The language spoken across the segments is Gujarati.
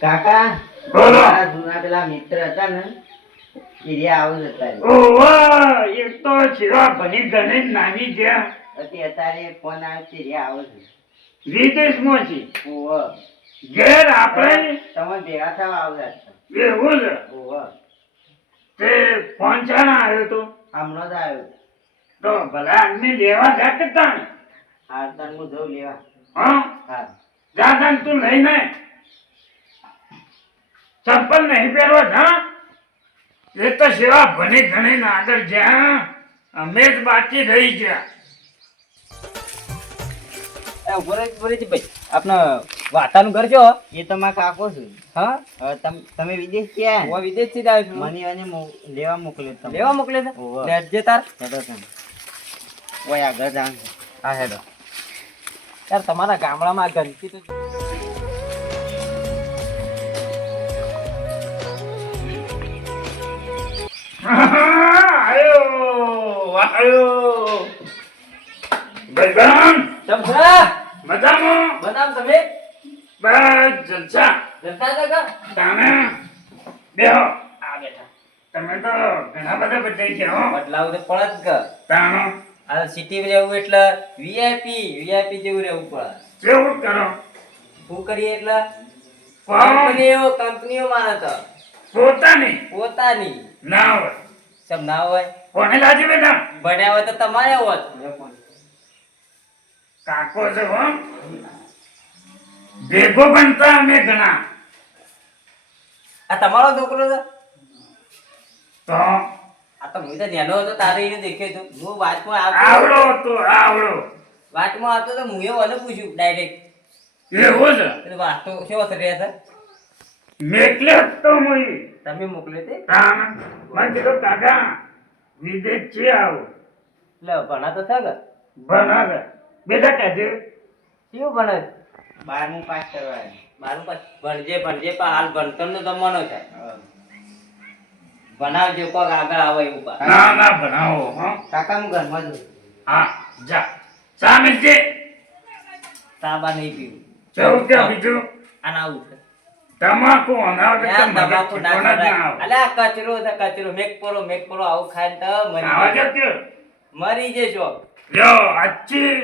કાકા? મારા જૂના પેલા મિત્ર હતા ને કિરિયા આવું હતા. ઓવા એ તો શિવા ભણી ગણે નાની છે. પછી અત્યારે ફોન આવે તે આવું છે. વિદેશમાં છે? ઓવો ઘેર આપણે? તમે ભેગા થવા આવતા હતા એવું છે ઓવો તે ફોન ચાણા આવ્યો તો? હમણાં જ આવ્યો. તો ભલા આદમી લેવા જા કે તાણ? હા તને હું જઉં લેવા. હા? હા. જા તાણ તું લઈને. ચપ્પલ નહીં પહેરવા એ તો સેવા ભણી ગણીને આગળ જ્યાં અમે જ બાકી રહી ગયા. એ ઊભો રહે, ઊભો રહેજે ભાઈ. આપને વાતાનું ઘર છો એ તો મારા કાકો છું. હા? તમે વિદેશ ક્યાં હું? વિદેશથી જ આવ્યો છું. મને એને લેવા મોકલ્યો તમે. લેવા મોકલે છે? ઓહો. તાર. હેડો તમે. ઓય આગળ જાણ હા હેડો. યાર તમારા ગામડામાં ગંદકી તો આયો આયો ભાઈબંધ ચમચા મજામાં બનાવ તમે બસ જલસા. જલસા છે કા બેહો આ બેઠા તમે તો ઘણા બધા બદલાઈ ગયા હો. બદલાવ તો પડે જ કે તાણો આ સિટી રહેવું એટલે વીઆઈપી વીઆઈપી જેવું રહેવું પડે કેવું કરો શું કરીએ એટલે કંપનીઓ કંપનીઓ મારે તો. પોતાની. પોતાની. ના હોય. સબ ના હોય? કોને લાજી બેટા? ભણ્યા હોય તો તમારે હોત. કાકો છે હો. ભેગો બનતા અમે ઘણા. આ તમારો છોકરો છે? તો? આ તો હું તો નેનો હતો તારે એને દેખ્યો હું વાતમાં આવડો આવતો આવડો. વાતમાં આવતો તો હું એને પૂછ્યું ડાયરેક્ટ એવું છે વાત તો કેવો થઈ રહ્યા હતા મેકલે હતો મુઈ તમે મોકલ્યો તે. મને કીધું કાકા વિદેશ છે આવો. લે ભણા તો છે ભણા છે બેટા કાજે કેવું ભણે? બારમું પાસ કરવા. મારું પાછ ભણજે ભણજે પણ હાલ ભણતરનો જમાનો છે. ભણાવજો કોક આગળ આવે એવું પા ના ના ભણાવો હા. કાકા હું ઘરમાં છું હા જા. સામે જે તાબા નહીં પીવું. જવું ત્યાં બીજું? આને આવું છે. તમાકુ તો ના અલા, કચરો છે કચરો. મેક પરો મેક પરો આવું ખાય તો મરી મરી જશો લ્યો અચ્છી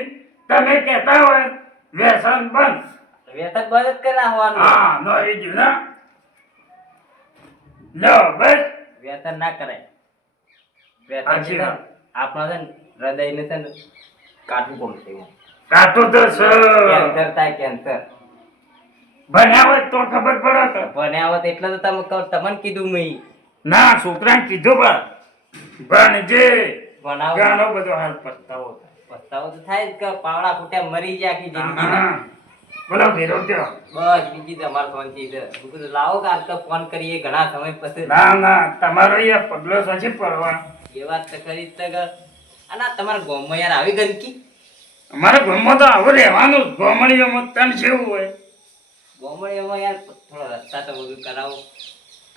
તમે કહેતા હોય વ્યસન બંધ. વેતન બંધ જ કરી નાખવાનું હા નો એ જ ના. લ્યો બસ. વેતન ના કરાય. વેતન સાચી છે ને, વાત. આપણા હૃદયને છે કાઢવું પડશે કાઢું તો છે. કેન્સર થાય કેન્સર. ભણ્યા તો ખબર પડે તો. એટલે તો તમે તમને કીધું મેં. ના છોકરાને કીધું બા ભણજે ભણાવો. ઘણો બધો હાલ પસ્તાવો પસ્તાવો તો થાય જ કે પાવડા ફૂટ્યા મરી જાય આખી જિંદગી બોલો ભેરો ત્યો બસ બીજી તમારે શાંતિ છે. લાવો તો ફોન કરીએ ઘણા સમય પછી. ના ના તમારો એ પગલો સાચી પડવા. એ વાત તો કરી જ કે. અને આ તમારા ગામમાં યાર આવી ગંદકી? અમારા ગામમાં તો આવું રહેવાનું ગામડીઓમાં તન જેવું હોય. ગામડામાં યાર થોડો રસ્તા તો બધું કરાવો.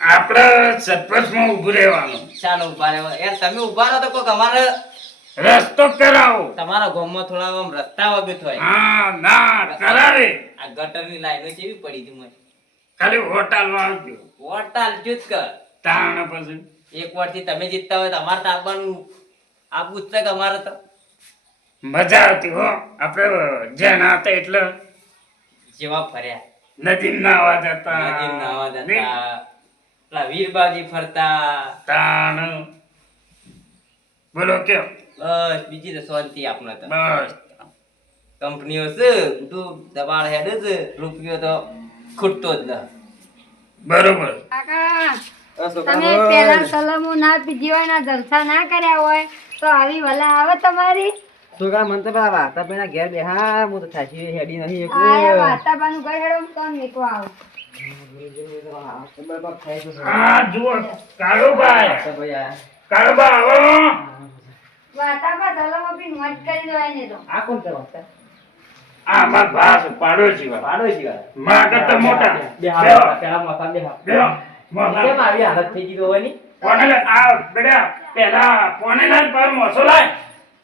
આપણે સરપંચમાં ઊભું રહેવાનું. ચાલો ઊભા રહેવા. યાર તમે ઊભા રહો તો કોક અમારે રસ્તો કરાવો. તમારા ગામમાં થોડા આમ રસ્તા હા ના કરાવે. આ ગટરની લાઈનો જેવી પડી હતી મને ખાલી હોટલમાં આવજો વોટ આલજો જ કર. તાણ પછી. એક વર્ષથી તમે જીતતા હોય તો અમારે તો આપવાનું આપવું જ છે કે અમારે તો. મજા આવતી હો. આપણે જેના હતા એટલે. જેવા ફર્યા. નદીમ ના આવવા જતા. નદીમ નાવા ને? જતા પેલા વીરબાજી ફરતા. તાણ. બોલો કયો? બસ બીજી તો શાંતિ આપણે તો. બસ. કંપનીઓ છે બધું દબાણ હેડ છે રૂપિયો તો ખૂટતો જ ન. બરોબર. કાકા તમે પેલા સલામો ના પીધી હોય ના જલસા ના કર્યા હોય તો આવી વલા આવે તમારી? છોકરા મને તો પેલા વાતા પેલા ઘેર બેહા હું તો થાકી હેડી નહીં આ વાતાબાનું ઘર હેડો હું તમને મેકવા આવું. હા જુઓ કાળુભાઈ. કાળુબા આવો. વાતાબા સલામો પી મોજ કરી દો એને તો. આ કોણ છે વાતા આ માર ભાસ પાડોશી વાળા. પાડોશી વાળા. માં કરતા મોટા. બેહા પેલા માથા બેહા. બેહો. મોટા. કેમ આવી હાલત થઈ ગઈ તો હોવાની કોને આ બેટા પેલા કોને લાય પર મોસો લાય.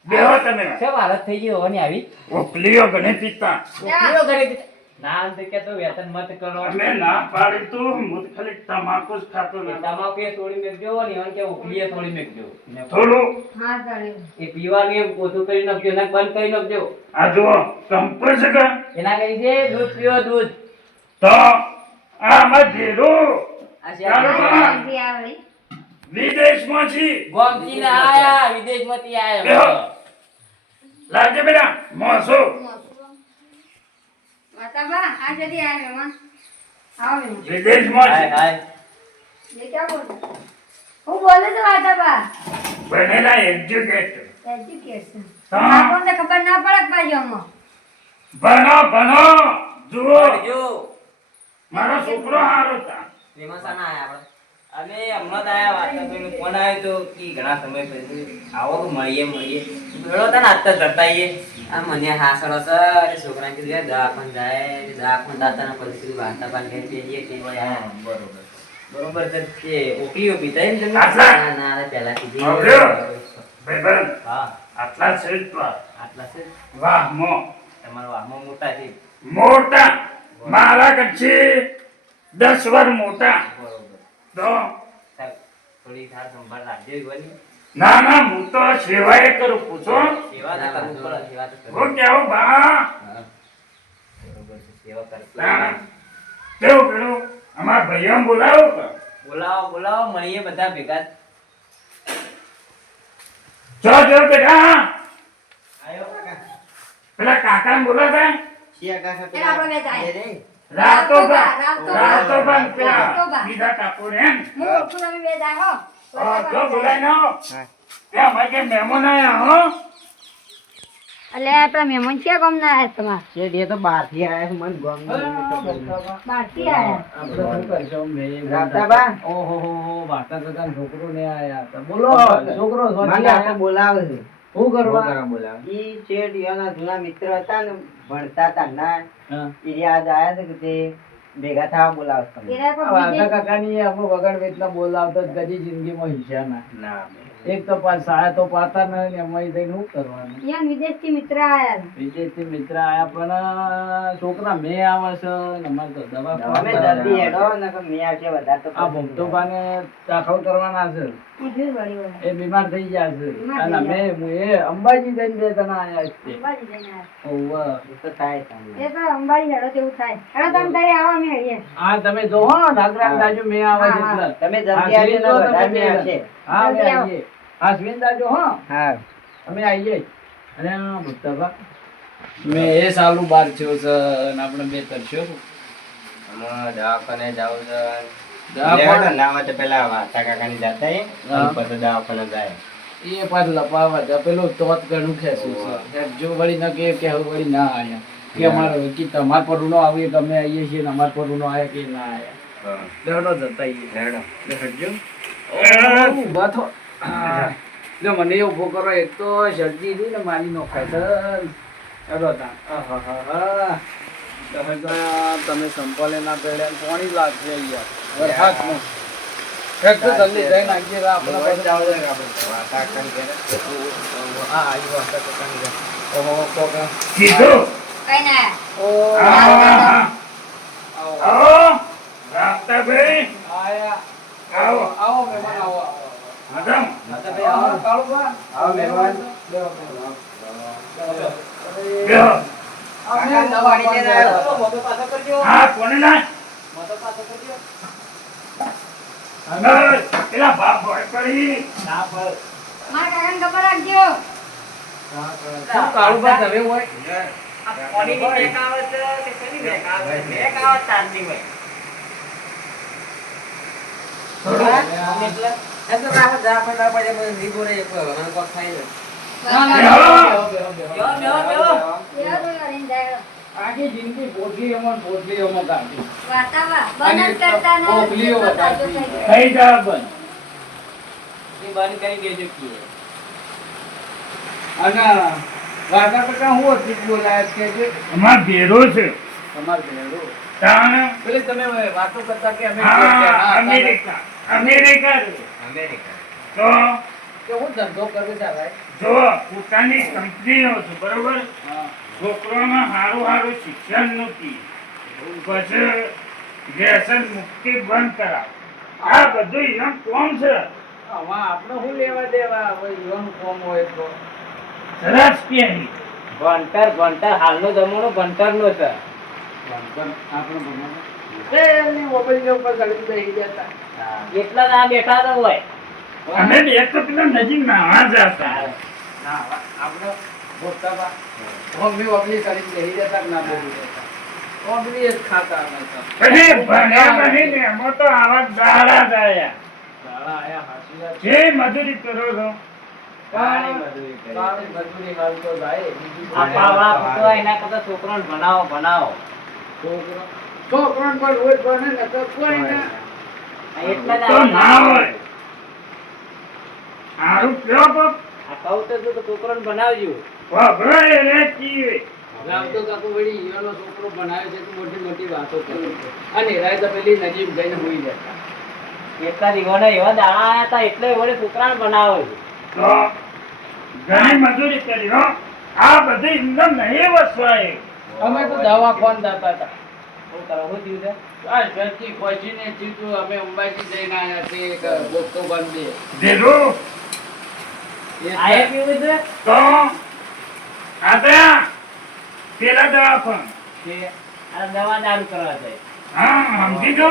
બેહો તમે. કેમ હાલત થઈ ગઈ હોવાની આવી? ઓકલીઓ ગણે પીતા. ઓકલીઓ ઘરે ના અંતે કે તો વ્યસન મત કરો. અમે ના પાડી તો હું ખાલી તમાકુ જ ખાતો એ તમાકુ એ થોડી મેકજો ને એમ કે ઉકલીએ થોડી મેકજો થોડું? હા ચાલે એ પીવાનું એ ઓછું કરી નાખજો ને બંધ કરી નાખજો. આ જુઓ કંપર છે કે? એના કરી છે દૂધ પીવો દૂધ. તો આ ગોમતી ના આયા વિદેશમાંથી. આયા. લાગે બેટા મોસો વાતાબા આ જલ્દી આવે મહેમાન આવો મહેમાન વિદેશમાં હાય છે હાય ये क्या बोल रहा है? હું બોલે છે વાતાબા ભણેલા એજ્યુકેટ એજ્યુકેશન હા. આપણને ખબર ના પડે કે ભાઈ આમાં ભણો ભણો જુઓ જો મારો છોકરો હારો હતા એમાં શાના આયા આપણે અને હમણાં આયા વાત કરીને ફોન આવ્યો તો કે ઘણા સમય પછી આવો તો મળીએ મળીએ. મેળો તને ને જતાઈએ. તો. આ મને હાસડો છે એટલે છોકરાને કીધું યાર દવાખાને જાય. દવા પણ દાતાના પછી કીધું વાર્તા પાન કરી જઈએ કે બરોબર. બરોબર છે કે ઓકલીઓ પીતા ના ના અરે પહેલા કીધી? ભાઈબંધ હા. આટલા છે આટલા છે? વાહ મો તમારો વાહમાં મોટા છે. મોટા? મારા કચ્છી દસ વાર મોટા. બરોબર. તો? થોડી સાર સંભાળ રાખજો ઈવાની. ના ના હું તો સેવાય કરું પૂછો. સેવા તો કરવું પડે સેવા તો કરવી હું કેવું બા? બરોબર છે સેવા કરવી ના પેલું અમારા ભાઈઓ બોલાવો બોલાવો બોલાવો મળીએ બધા ભેગા. જો જો બેટા આયો કાકા. પેલા કાકા થાય શિયા કાકા એટલે આપણે જાય. એ રાતો બા રાતો બા. રાતો ને પેલા રાતો બા. બીજા કાકો એમ. હું ઓળખું બે જાય હો. હા, બોલાય ના ત્યાં અમારે મહેમાન આયા હો. આપણા મહેમાન ગમ ના તમારા? તો મને રાતાબા? બોલો. છોકરો બોલાવે છે. શું કરવા ઈ શેઠ એના જૂના મિત્ર હતા ને ભણતા હતા ના. યાદ આયા કે તે ભેગા થવા બોલાવે છે તમને. એના પર આ વાર્તા બીજે- કાકાની આપણો વગર વેચના બોલાવતો જ કદી જિંદગીમાં હિસ્સા ના ના એક તો પાછ સાયા તો પાતા ને એમાં જઈને શું કરવાનું? યાર વિદેશથી મિત્ર આયા વિદેશથી મિત્ર આયા પણ છોકરા મે આવે છે ને અમારે તો દવા અમે જલ્દી હેડો ને કે મે આવશે વધારે તો આ ભમતોભાને દાખલ કરવાના છે. એ બીમાર થઈ ગયા છે. અને મે હું એ અંબાજી જઈને બે તને આયા છે. અંબાજી જઈને આવ્યા. ઓવે. તો થાય એ તો અંબાજી હેડો તેવું થાય. હેડો તમે તારે આવા મે હેડીએ. હા તમે જો હો. નાગરાજ દાજુ મેં આવે છે તમે જલ્દી આવજો ને વધારે મે મેં આવશે હા અમે જલ્દી આવો. આવીએ. હા શ્રીન દાજુ હા. અમે આવીએ. અને આ ભક્તભા મેં એ સાલું બાર થયો છે અને આપણે બે કરશો હમણાં દવાખાને જાવું છે. લેવાડો, ના તો પેલા વાર્તા કાકાની જાતા. એ, પછી દવાખાને જાય. એ પાછું લપાવવા છે પેલું તોત ઘણું ખેંચું છે. જો વળી ન કે કે હવે વળી ના આવ્યા કે અમારે કે તમાર પર નો આવીએ તમે આવીએ છીએ અમાર પર નો આયા કે ના આયા લેવડો જતા આવીએ હેડો. હટજો ઊભા થો જો મને એ ઊભો કરો એક તો શરદી હતી ને મારી નો ખાય. છે હેડો તા આહાહાહા. તો હજુ તમે સંભાલે ના પેડે પાણી લાગશે વરસાદનું. એક તો જલ્દી જઈને આવીએ આપણે વાર્તા હા આવી કરવાની છે. ઓહો કોકા કીધું? કઈ ના. ઓ. આવો. આવો. રાતાભાઈ આયા. આવો. આવો મહેમાન આવો. મધમ. ભાઈ આવો કાળુભા. આવો મહેમાન. કાળુભા તમે હોય? આખી જિંદગી કાઢી. કરતા ના થઈ જા એ બંધ કઈ દેજો કીએ. અને વાર્તા કરતા હું અધિક બોલાયા છે કે અમાર ભેરો છે તમારે ભેળો. તાણ તમે વાતો કરતા કે અમેરિકા. America America. તો? કે હું ધંધો કરું છે ભાઈ? જો પોતાની કંપનીઓ છે બરોબર? હા. સારું સારું શિક્ષણ નથી. પછી વ્યસન મુક્તિ બંધ કરાવ. આ બધું યંગ કોમ છે. આમાં આપણે શું લેવા દેવા? યુવાન કોમ હોય તો. સરસ ભણતર ભણતર હાલનો જમાનો ભણતરનો છે. જ આ બેઠા તો હોય. અમે બે તો પેલા નજીક નાવા જતા આપણે મોટા બા મમ્મી ઓબલી કરીને જતા ના બેસી જતા? ઓબલી જ ખાતા અમે ભણ્યા નહીં ને એમાં તો આવા દાડા શાળા આયા. હાસી જે મજૂરી કરો છો. છોકરો ભણાવો ભણાવો. છોકરો પણ રોજ ભણે ને તો કોઈ ના. સારું કયો કહું તો કાકુ વળી છોકરો છે તો મોટી મોટી વાતો કરે અને રાય તો પેલી નજીક જઈને હોઈ જતા એટલા દીવાના એવા દાડા આયા હતા એટલે એવડે છોકરાને ભણાવો છે. ઘણી મજૂરી કરી હો. આ બધી ઇન્દમ નહીં વસવાય. અમે તો દવાખાન જતા હતા. શું કરો શું થયું છે? આ જતી પહોંચીને સીધું અમે અંબાજી જઈને આવ્યા તે એક બોક્તો બંધ ધીરું આયે પીવું છે? તો? આદરા પેલા દવાખાન કે આ દવા દારૂ કરવા છે હા સમજી જો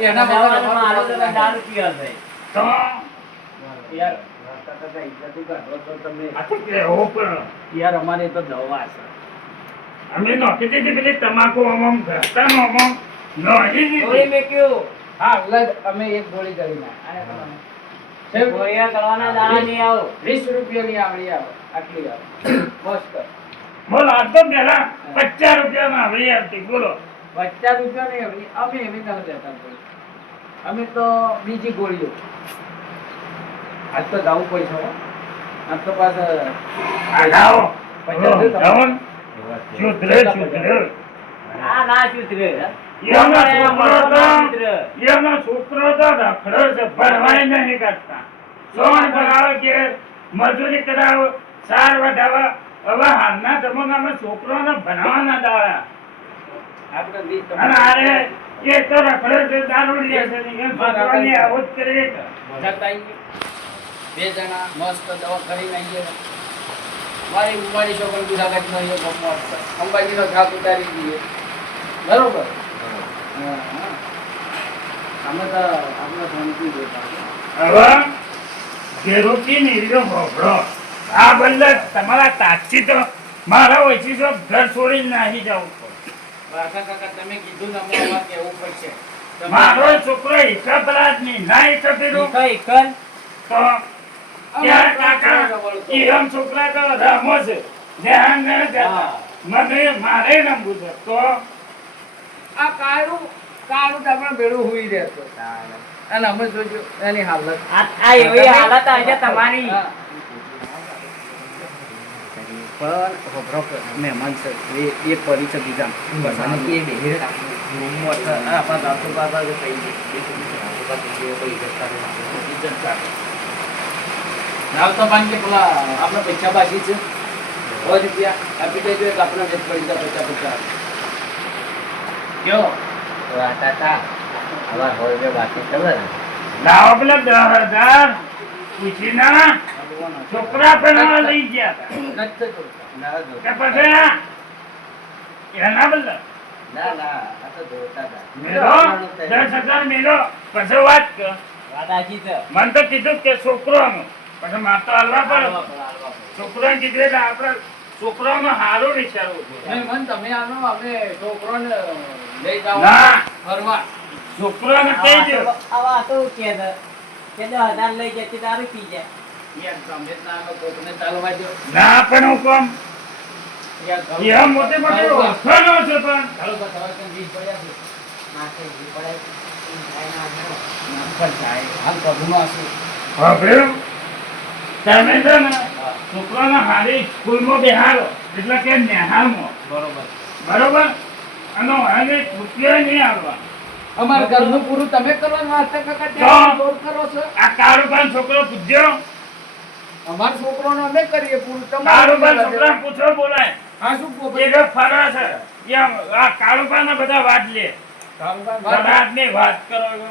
એના માટે મારો તો દારૂ પીવા છે તો યાર યાર અમારે તો દવા છે. અમે નોખી દીધી પેલી તમાકુ અમમ ઘસતા અમમ ગોળી દીધી. મેક્યું. હા અલગ અમે એક ગોળી કરી ના ગોળીયા કરવાના દાણા નહીં આવો. વીસ રૂપિયાની આવડી આવો. આટલી આવો. બસ કર બોલો આ તો પેલા પચાસ રૂપિયામાં આવડી આવતી. બોલો. પચાસ રૂપિયાની આવડી. અમે એવી નથી દેતા અમે તો બીજી ગોળીઓ. આજ તો જવું પૈસા. આજ તો પાછા પચાસ રૂપિયા. શુદ્ર શુદ્ર આ ના સુધરે એનો છોકરો તો સુધરે. એનો છોકરો તો રખડો છે ભણવાય નહીં કરતા સોન ભરાવે કે મજૂરી કરાવો સાર વધાવો હવે હાલના જમાનામાં છોકરોને ભણાવવાના દાડા અને આરે એ તો રખડે છે દારૂડિયા છે ને એમ જ કરે છે. બે જણા મસ્ત દવા કરી આવીએ મારી ઉમારી છોકરી ગુલાબાત નો અંબાજીનો ઉતારી દઈએ. બરોબર. અમે તો આપણે સમજી જોતા ઘેરોથી આ બદલે તમારા તાક્ષી તો મારા ઓછી તો ઘર છોડીને નાહી જવું. વાસા કાકા તમે કીધું ને અમે અમારે કહેવું પડશે. મારો છોકરો હિસાબ નહીં ના હિસાબ. તો ત્યાં કાકા ઈરમ છોકરા તો રામો છે. ધ્યાન ન જતા. મને મારે રમવું છે તો આ કાળું કાળું તો ભેળું હુઈ રહેતો. અને અમે જોજો એની હાલત. આ આ એવી હાલત હશે તમારી. પણ હોભળો મહેમાન છે એ એ પડી બીજા બધાને એ બેહી રહે. મોટા આપણા દાંતો બાબા થઈ ગઈ. એ તો બીજા દાંતો બાબા જે કોઈ ઇજ્જત કરે, ઇજ્જત નાવ તો માન કે પેલા આપણે પૈસા બાકી છે? સો રૂપિયા. આપી દેજો એક આપણે વેચ પડી જાય પચાસ પચાસ. કયો? લાવો પેલા દસ હજાર. પૂછી ના. છોકરા પણ લઈ ગયા હતા. નથી જોતા. ના પછી આ? તો બદલે મેળો દસ હજાર મેળો પછી વાત કર. વાત આખી છે. મને તો કીધું કે છોકરોનું પછી મારે તો હાલવા પડે હાલવા પડે, હાલવા પડે. છોકરાને કીધું એટલે આપણે છોકરાનો હારું વિચારવું તમે આનો અમે છોકરોને લઈ જાઓ ફરવા છોકરાને આ કહી દો. વાતો- આ કે કે હજાર લઈ જતી દારૂ પી જાય. ના ના પણ હું કોમ? યાર મોટી મોટી ઓળખાણો છે પણ. ઘણું બધા તમે વીસ પડ્યા છે. માથે ઘી પડે ખાઈ ના પણ જાય. હાલ કભુમાં હશે. સાંભળ્યું? તમે છે ને છોકરાને હારી સ્કૂલમાં બેહારો એટલે કે નેહાલમાં બરોબર. બરોબર? અને હવે રૂપિયા નહીં આવવા અમાર ઘરનું પૂરું તમે કરવાનું વાસ્તા કાકા કરો છો. આ કાળુભાઈ છોકરો પૂછ્યો છોકરો છોકરોને અમે કરીએ પૂરું. તમારે કરવા છોકરા પૂછો બોલાય. હા શું કહો એ ફરે છે. આ આ કાળુભાના બધા વાત લે. કાળુભાઈ વાત ને વાત કરો. છો.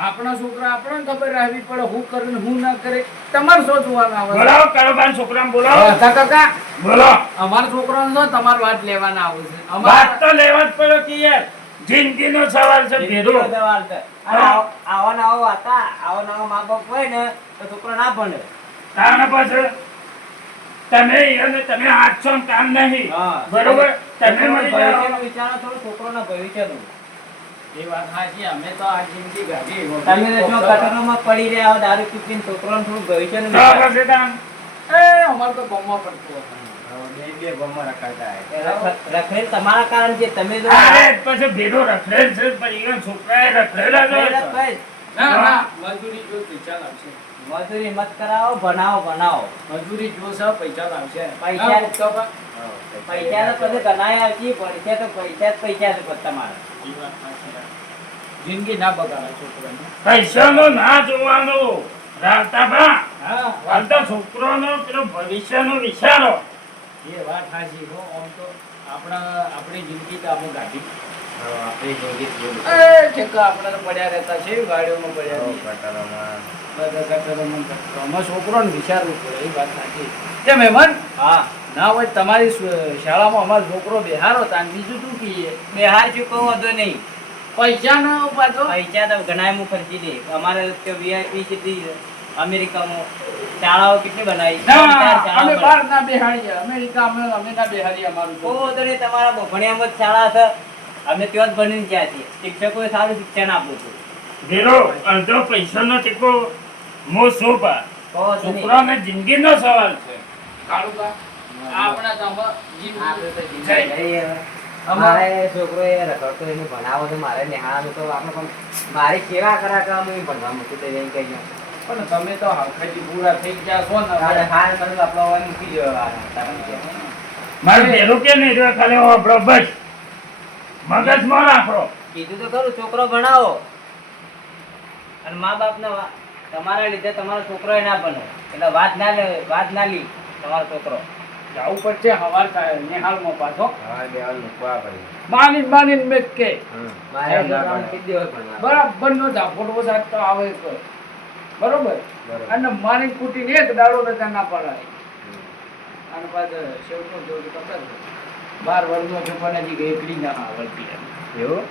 આપણા છોકરા આપણને ખબર રહેવી પડે હું કરે ને હું ના કરે. તમારે શું જોવાનું આવે? બોલાવો કાળુભાના છોકરાને બોલાવો હા, કાકા બોલો. અમારા છોકરાને તો તમારી વાત લેવાના આવે છે. વાત તો લેવા જ પડે કે યાર. જિંદગીનો સવાલ છે ભેરો સવાલ છે. આવા ને આવો હતા આવા ના મા બાપ હોય ને તો છોકરો ના ભણે. તાણ પછી તમે અને તમે ને કામ નહીં. બરોબર? તમે મને ભવિષ્યનું વિચારો થોડું છોકરોના ભવિષ્યનું. એ વાત સાચી અમે તો આ જિંદગી ગાડી તમે તો જો પડી રહ્યા હો દારૂ પીપીને છોકરાનું થોડું ભવિષ્યનું તો વિચારો. પછી તાણ. એ અમારે તો ગમવા પડતું એ રખ- રખડેલ તમારા કારણ છે તમે જો અરે પછી ભેરો રખડેલ છે પછી એના છોકરાએ રખડેલા છે. ના ના મજૂરી જો પૈસા લાવશે. મજૂરી મત કરાવો ભણાવો ભણાવો. મજૂરી જોશે પૈસા લાવશે. પૈસા- પૈસા તો પછી ગણાય આવશે પૈસા તો પૈસા જ પૈસા છે તમારે. જિંદગી ના બગાડે છોકરાને. પૈસાનો ના જોવાનો. રાવતાભા હા હાલ તો પેલો ભવિષ્યનો વિચારો. એ વાત સાચી હો આમ તો આપણા આપણી જિંદગી તો આપણે ગાડી એ ઠેકા આપણે પડ્યા રહેતા છે ગાડીઓમાં પડ્યા બધા ગટરોમાં ને વિચારવું પડે એ વાત સાચી કે મહેમાન? હા. ના હોય તમારી શાળામાં અમારો છોકરો બેહારો હતા બીજું શું કહીએ? બિહાર ચૂકવવો હતો નહીં. પૈસા ન પાછો પૈસા તો ઘણા હું ખર્ચી દે. અમારે તો વીઆઈપી કેટલી અમેરિકામાં. શાળાઓ કેટલી બનાવી? અમે. બહાર ના બેહાડીએ. અમેરિકા અમે અમે ના બેહાડીએ અમારું ઓ તો તમારા ભણિયામાં શાળા છે. અમે ત્યાં જ ભણીને ગયા છીએ. શિક્ષકોએ સારું શિક્ષણ આપવું છું. ભેરો અડધો પૈસાનો ટેકો મો સોપા. છોકરાને જિંદગીનો સવાલ છે. કાળુકા, મારે છોકરો એ રખડતો એને ભણાવો તો મારે નિહાળવું તો આપણે પણ મારી સેવા કરા કે અમે ભણવા મૂકી તો એમ કહી પણ તમે તો હરખાઈથી પૂરા થઈ ગયા છો ને આપણો મૂકી મારે કે નહીં ખાલી બસ. મગજમાં રાખો. કીધું તો ખરું છોકરો ભણાવો. અને મા બાપને વા- તમારા લીધે તમારો છોકરો ના બને એટલે વાત ના લે વાત ના લી તમારો છોકરો. જાવું પડશે હવાર થાય નિહાળમાં પાછો. માની માની મેં કે. મારે છોકરાને કીધી હોય ભણવા. બરાબર નો ઝાપોટવો સાથ તો આવે તો. બરોબર? અને માની કુટીને એક દાડો રજા ના પડાય. અને પાછળ શેવટનું જેવું તો બાર વર્ષનો છોકરો નથી એકડી ના આવડતી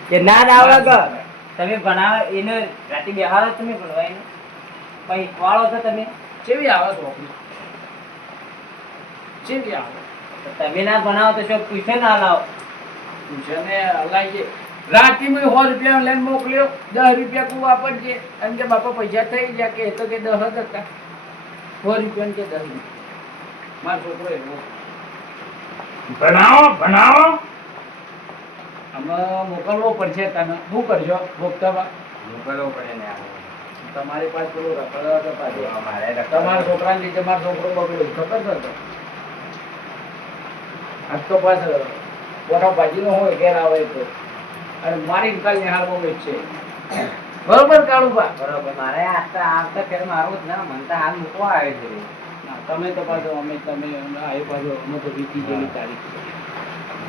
કે ના ના આવડે તમે ભણાવે એને રાતે બેહારો તમે ભણવા એને પછી વાળો છો તમે? કેવી આવે છોકરી કેવી પડશે તમે ના ભણાવો તો શું પૂછે ના લાવો પડે હલાઈએ. રાતીમાં સો રૂપિયા લઈને મોકલ્યો દસ રૂપિયા તું વાપરજે અને કે બાપા પૈસા થઈ ગયા કે તો કે દસ જ હતા. સો રૂપિયા ને કે દસ રૂપિયા મારો છોકરો એવો. ભણાવો ભણાવો. અમે મોકલવો પડશે તને. શું કરજો ભોગતામાં તમારી પાસે પેલું રખડવા તમારા છોકરાને લીધે મારો છોકરો બગડ્યો. ખબર છે તો આજ તો પાછળ મોટા ભાજીનો હોય ઘેર આવે તો. અને મારી નિકાલ નિહાળમાં છે. બરોબર કાળુભા બરોબર મારે આવતા આવતા ફેર મારું જ ના મને તો હાલ મૂકવા આવે છે. તમે તો પાછો અમે તમે આવી પાછો અમે તો વીતી જેવી તારીખ છે.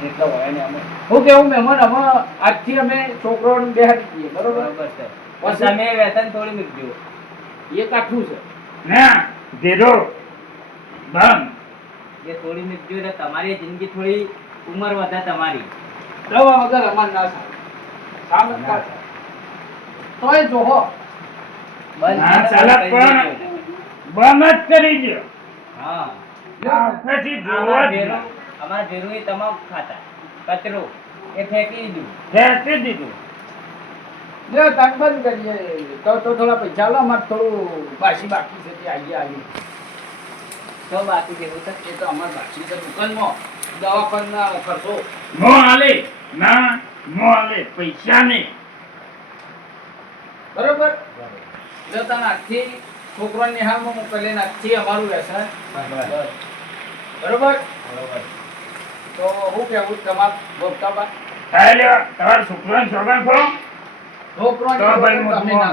એટલા હોય ને અમે હું કેવું મહેમાન અમે આજથી અમે છોકરોને બેહાડી દઈએ બરોબર? બરોબર છે. પછી- પણ તમે વેતન થોડી મૂકજો. એ કાઠું છે. ના ભેરો બંધ. એ થોડી મૂકજો એટલે તમારી જિંદગી થોડી ઉંમર વધે તમારી. દવા વગર અમાર ના થાય. તો એ જોહો. ના પણ બંધ જ કરી દો. હા. પછી જોવા અમારા જ ભેરું ના. અમારા ભેરું એ તમામ ખાતા. કચરો એ ફેંકી દીધું. ફેંકી દીધું. બંધ કરીએ. તો તો થોડા પૈસા લો અમારે થોડું બાસી બાકી છે તે આવીએ આવીએ તો બાકી જેવું એ તો અમારે બાકી છે દુકાનમાં દવાખાના ખર્ચો. મો હાલે. ના મો હાલે. પૈસા નહીં. બરોબર? જો તને આજથી છોકરાને નિહાળમાં મોકલે ને અમારું રહેશે. બરોબર. તો હું કેવું તમાર છોકરાને છોકરાને ખો છોકરો તો ભાઈ ના.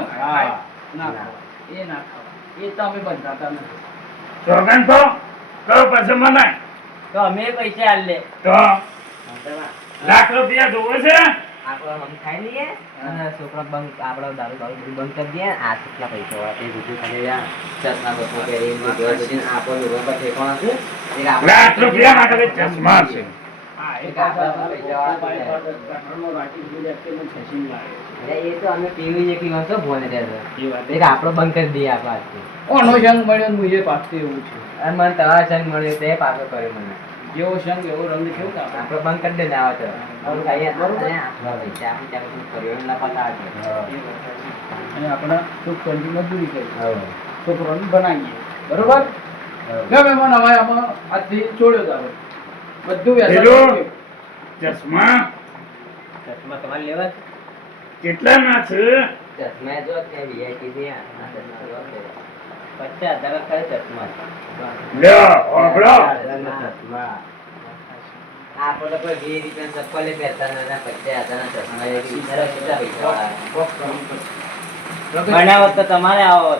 ના. એ ના ખાવા. એ તો અમે બંધાતા નથી. છોકરાને તો કહો પછી મનાય તો અમે પૈસા આલે તો લાખ રૂપિયા જોવે છે? આપણો હમ ખાઈ લઈએ અને છોકરા બંક આપણો દારૂ બારૂ બધું બંધ કરી દઈએ. આ કેટલા પૈસા હોય? એ બધું ખાલી રહ્યા ચશ્મા બસો પહેરીને બધું બધું આપણો રૂપિયા પર છે. લાખ રૂપિયા માટે ચશ્મા છે. આપણા છે. છે, છે. તો આપણો બંધ કરી દઈએ આપણા જંગ મળ્યો મુજે પાછું એવું છે? મને તમારા સંગ મળ્યો તે પાછો કર્યો મને. જેવો સંગ એવો રંગ થયો કે આપણે. બંધ કરી દે ને આવે તો. બંધ ખાઈએ બરોબર. ને આપણો પૈસા આપણે ત્યાં બધું કર્યું એમ ના પાછા અને આપણે સુખ શાંતિ મજૂરી કરી. હવે છોકરોને બનાવીએ. બરોબર? હવે આમાં આજથી છોડ્યો જ આવે. બધું વ્યસન ચશ્મા? ચશ્મા તમારે લેવા છે? કેટલા ના છે ચશ્મા જો છે. પચાસ હજાર ચશ્મા ચશ્મા. આપણે કોઈ વીસ ચપ્પલે પહેરતા ચશ્મા પૈસા બનાવત તો તમારે આવો.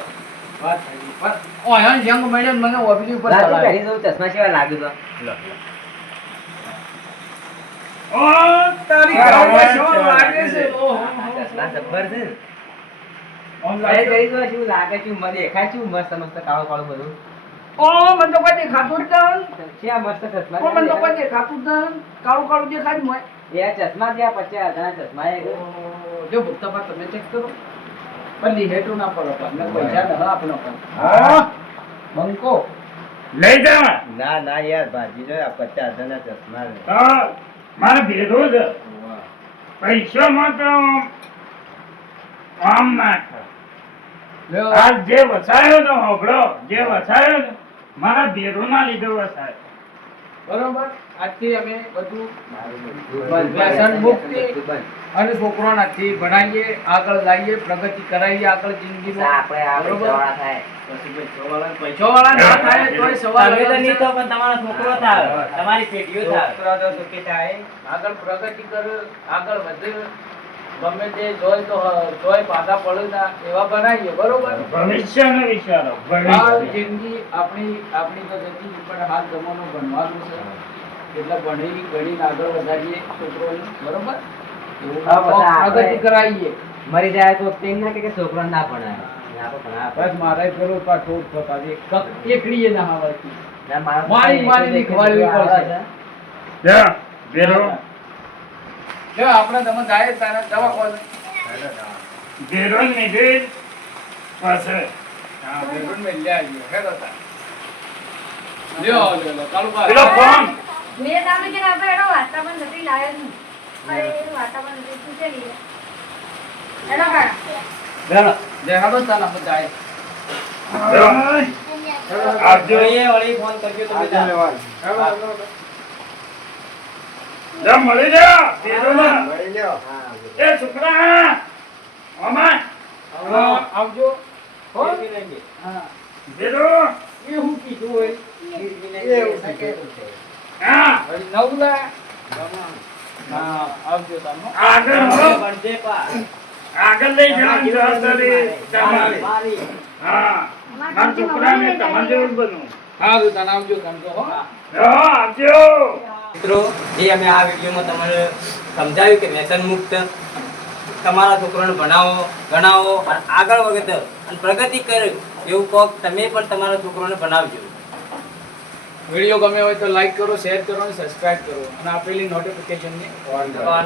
વાત થઈ. પણ ઓહ્યા સંગ મળ્યો મને ઓફિસ ઉપર ચશ્મા કેવા લાગ્યું તો ઓ તારી ગામમાં શું લાગે છે? ઓહો. જબ્બર છે ને. તો શું લાગે મને દેખાય મસ્ત મસ્ત કાળું કાળું બધું ઓહ, મને તો કોઈ દેખાતું જ નહીં. છે મસ્ત ચશ્મા ઓહ, મને તો કોઈ દેખાતું જ નહીં. કાળું કાળું દેખાય જ એ ચશ્મા થયા પચાસ હજારના ચશ્મા એ જો ભક્તભા તમે ચેક કરો પણ ના પડો તમને પૈસા ન પણ હા. બંકો લઈ જવા ના ના યાર ભાજી જો પચાસ હજાર ના ચશ્મા લે. મારે ભેદો છે. પૈસામાં તો આમ ના આ જે વસાયો તો હોભળો જે વસાયો ને મારા ભેદોના લીધે વસાયો. બરોબર? આજથી અમે બધું. વ્યસન મુક્તિ. અને છોકરાઓને આજથી ભણાવીએ આગળ લાવીએ પ્રગતિ કરાવીએ આગળ જિંદગી જિંદગીમાં આપણે આગળ થાય. જિંદગી આપણી આપણી તો જતી પણ હાલ જમાનો ભણવાનું છે એટલે ભણેલી ગણીને આગળ વધારીએ છોકરોને બરોબર પ્રગતિ કરાવીએ મરી જાય તો તેમ ના કે છોકરો ના ભણાય. બસ મારે પેલું પાછું થતા એકડીએ ના આવડતી ના, મારી- મારીને ખવાડવી પડશે. જા, જો આપણે તમે જાય તારે દવાખાને ભેદો નીકળી પાસે. હા બેડરૂમમાં લઈ આવીએ. હેડો તાર. લ્યો લ્યો લ્યો કાળુબા. પેલો ફોન. મેં તમને કે આપણે એનો વાતાવરણ નથી લાવ્યો. નહીં અરે વાતાવરણ નથી છે. એનો કાઢો. વળી ફોન કરજો તમે. જા. મળી જા. મળી લ્યો. એ છોકરા અમાય. આવજો. હો? હા. ભેદો એ હું કીધું હોય? હા નવલા. હા આવજો તમે. આગળ. ભણજે પા. આગળ લઈ જવાની જવાબદારી તમારી હા. મારા છોકરાને તમારે જેવું બનવું હા તને આવજો તમે હો. હા, મિત્રો જે અમે આ વિડીયોમાં તમને સમજાવ્યું કે વ્યસન મુક્ત તમારા છોકરાને ભણાવો ગણાવો અને આગળ વગેરે અને પ્રગતિ કરે એવું કહો તમે પણ તમારા છોકરાને ભણાવજો. વીડિયો ગમે હોય તો લાઈક કરો શેર કરો અને સબસ્ક્રાઇબ કરો. અને આપેલી નોટિફિકેશનને ઓન કરો.